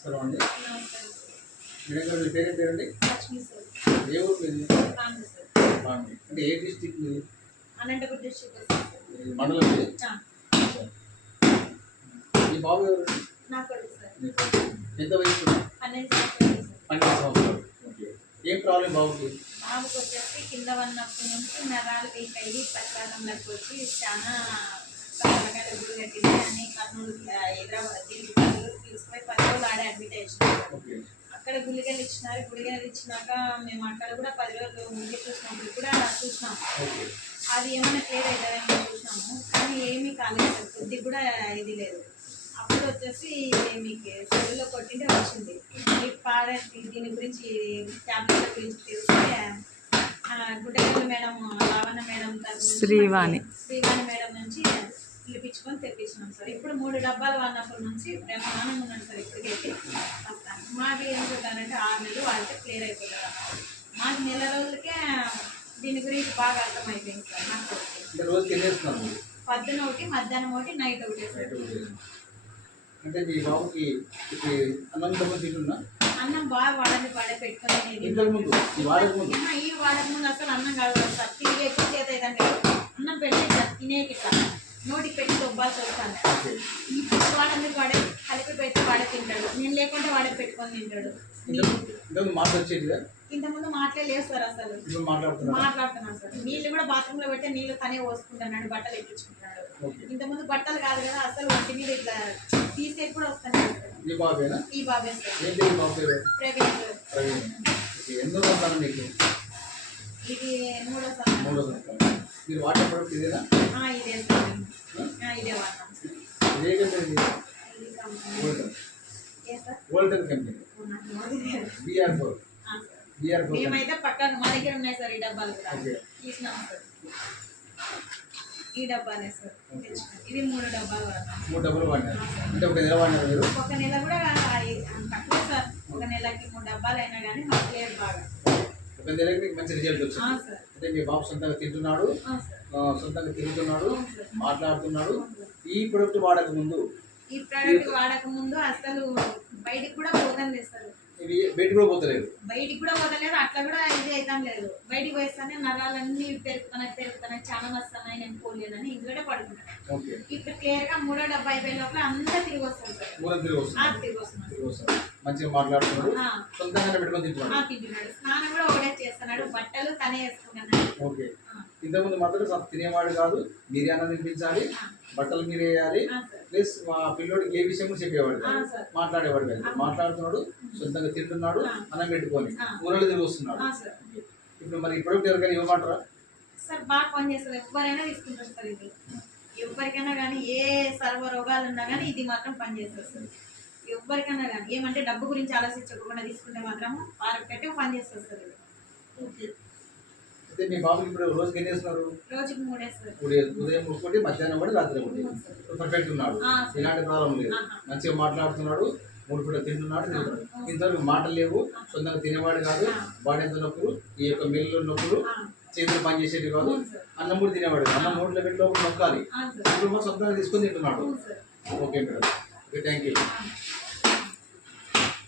నమస్కారం అండి. నమస్కారం. మేడం గారు, మీ పేరేం పేరండి? లక్ష్మి సార్. ఏ ఊరు మీది? పాండు సార్. పాండి. అంటే ఏ డిస్ట్రిక్ట్ మీది? అనంతపురం డిస్ట్రిక్ట్ వస్తుంది ఈ మండలం ఇది? సార్. మీ బాబు ఎవరు? నా కొడుకు సార్. మీ కొడుకు. ఎంత వయసు? 12 సంవత్సరాలు సార్. 12 సంవత్సరాలు. ఓకే. ఏం ప్రాబ్లం బాబుకి? బాబుకి వచ్చేసి కింద ఉన్నప్పటి నుంచి నరాలు వీక్ అయ్యి ప్రసాదంలోకి వచ్చి చాలా రకరకాల గుడి కట్టింది అని కర్నూలు హైదరాబాద్ తీసుకుపోయి 10 రోజులు ఆడే అడ్మిట్ అయ్యారు. ఓకే. అక్కడ గుళికలు ఇచ్చినారు. గుళికలు ఇచ్చినాక మేము అక్కడ కూడా 10 రోజులు ముందు చూసినప్పుడు కూడా చూసినాం. ఓకే. అది ఏమైనా క్లియర్ అవుతుందని చూసినాము, కానీ ఏమీ కాలేదు సార్. కొద్దిగా కూడా ఇది లేదు. అప్పుడు వచ్చేసి మీకు సెల్లులో కొట్టింటే వచ్చింది ఈ దీని గురించి ట్యాబ్లెట్ల గురించి తెలిస్తే గుడ్డగల్లి madam, Lavanya madam Srivani madam నుంచి పిలిపించుకొని తెప్పించినాం సార్. ఇప్పుడు 3 డబ్బాలు వాడినప్పటి నుంచి బ్రహ్మాండంగా ఉన్నాను సార్. ఇప్పటికైతే మాకు ఏం చెప్పారంటే 6 నెలలు వాడితే క్లియర్ అయిపోతారు. మాకు నెల రోజులకే దీని గురించి బాగా అర్థమైపోయింది సార్. నాకు పొద్దున ఒకటి, మధ్యాహ్నం ఒకటి, నైట్ ఒకటి సార్. అంటే మీ బాబుకి అన్నం తింటున్నా? అన్నం బాగా వాడే పెట్టుకొని ఈ వాడక ముందు అసలు అన్నం కాదు సార్. తిరిగి ఎక్కువ చేత ఏదంటే అన్నం పెట్టి తినేకి ఇట్లా నోటికి పెట్టి దొబ్బాల్సి వస్తాను. ఇప్పుడు వాడే కలిపి పెట్టి వాడే తింటాడు. నేను లేకుంటే వాడే పెట్టుకొని తింటాడు. ఇంతకుముందు మాట్లాడలేదు సార్. అసలు మాట్లాడుతున్నాను సార్. నీళ్ళు కూడా బాత్రూమ్ లో పెడితే నీళ్ళు తనే పోసుకుంటున్నాడు, బట్టలు ఎక్కించుకుంటున్నాడు. ఇంతకుముందు బట్టలు కాదు కదా, అసలు ఒంటి మీద ఇట్లా తీసేది కూడా వస్తాను. ఈ బాబే సార్. ప్రవీణ్ సార్. ఇది 3వ సంవత్సరం. మీరు వాటర్ ప్రొడక్ట్ ఇదేనా? ఇదే సార్. ఇదే వాడతాం సార్. ఏ కంపెనీ? వోల్టన్ కంపెనీ. BR4. మేమైతే పక్కన మా దగ్గర ఉన్నాయి సార్. ఈ డబ్బాలు కూడా తీసినాం సార్. ఈ డబ్బానే సార్. ఇది 3 డబ్బాలు వాడతాం. 3 డబ్బాలు వాడినారు. అంటే ఒక నెల వాడినారు మీరు? ఒక నెల కూడా తక్కువ సార్. ఒక నెలకి 3 డబ్బాలు అయినా కానీ మాకు క్లియర్ బాగా. ఒక నెలకి మంచి రిజల్ట్ వచ్చింది సార్. అంటే మీ బాబు సొంతంగా తింటున్నాడు, సొంతంగా తిరుగుతున్నాడు, మాట్లాడుతున్నాడు. ఈ ప్రొడక్ట్ వాడక ముందు అసలు బయటికి కూడా పోదని తెస్తారు. ఇవి బయటికి కూడా పోతలేదు. అట్లా కూడా ఇది అయితే లేదు. బయటికి పోయిస్తానే నరాలన్నీ పెరుగుతున్నాయి, చాలా వస్తున్నాయి. నేను పోలేదని ఇంట్లోనే పడుకుంటాను. ఇప్పుడు క్లియర్ గా 3వ డబ్బా అయిపోయిన లోపల అంతా తిరిగి వస్తాను సార్. తిరిగి వస్తున్నాడు. మంచిగా మాట్లాడుతున్నాడు, సొంతంగా పెట్టుకొని తింటున్నాడు. స్నానం కూడా ఒకటే చేస్తున్నాడు, బట్టలు తనే వేసుకున్నాడు. ఓకే. ఇంతకుముందు మాత్రం తినేవాడు కాదు, మీరే అన్నం తినిపించాలి, బట్టలు మీరే వేయాలి, ప్లస్ మా పిల్లోడికి ఏ విషయం కూడా చెప్పేవాడు కాదు, మాట్లాడేవాడు కాదు. మాట్లాడుతున్నాడు, సొంతంగా తింటున్నాడు, అన్నం పెట్టుకొని ఊరలు తిరిగి వస్తున్నాడు. ఇప్పుడు మరి ఈ ప్రొడక్ట్ ఎవరికైనా ఇవ్వమంటారా సార్? బాగా పనిచేస్తుంది. ఎవరైనా తీసుకుంటారు సార్. ఇది ఎవరికైనా కానీ ఏ సర్వ రోగాలు ఉన్నా కానీ ఇది మాత్రం పనిచేస్తుంది సార్. ఎవరికైనా కానీ ఏమంటే డబ్బు గురించి ఆలోచించకుండా తీసుకుంటే మాత్రం పెట్టి పనిచేస్తుంది సార్. ఓకే. అయితే మీ బాబుకి ఇప్పుడు రోజుకి ఎన్ని వేస్తున్నారు? రోజుకి 3 సార్. ఉదయం ఒకటి, మధ్యాహ్నం ఒకటి, రాత్రి ఒకటి. పర్ఫెక్ట్ ఉన్నాడు, ఇలాంటి ప్రాబ్లం లేదు. మంచిగా మాట్లాడుతున్నాడు, 3 పూట తింటున్నాడు. ఇంతవరకు మాటలు లేవు, సొంతంగా తినేవాడు కాదు. బాడీ ఎంత నొప్పులు, ఈ యొక్క మెల్లు నొప్పులు, చేతులు పని చేసేది కాదు. అన్నం కూడా తినేవాడు, అన్నం నోట్లో పెట్టి లోపల నొక్కాలి. ఇప్పుడు సొంతంగా తీసుకొని తింటున్నాడు. Okay madam. Okay, thank you.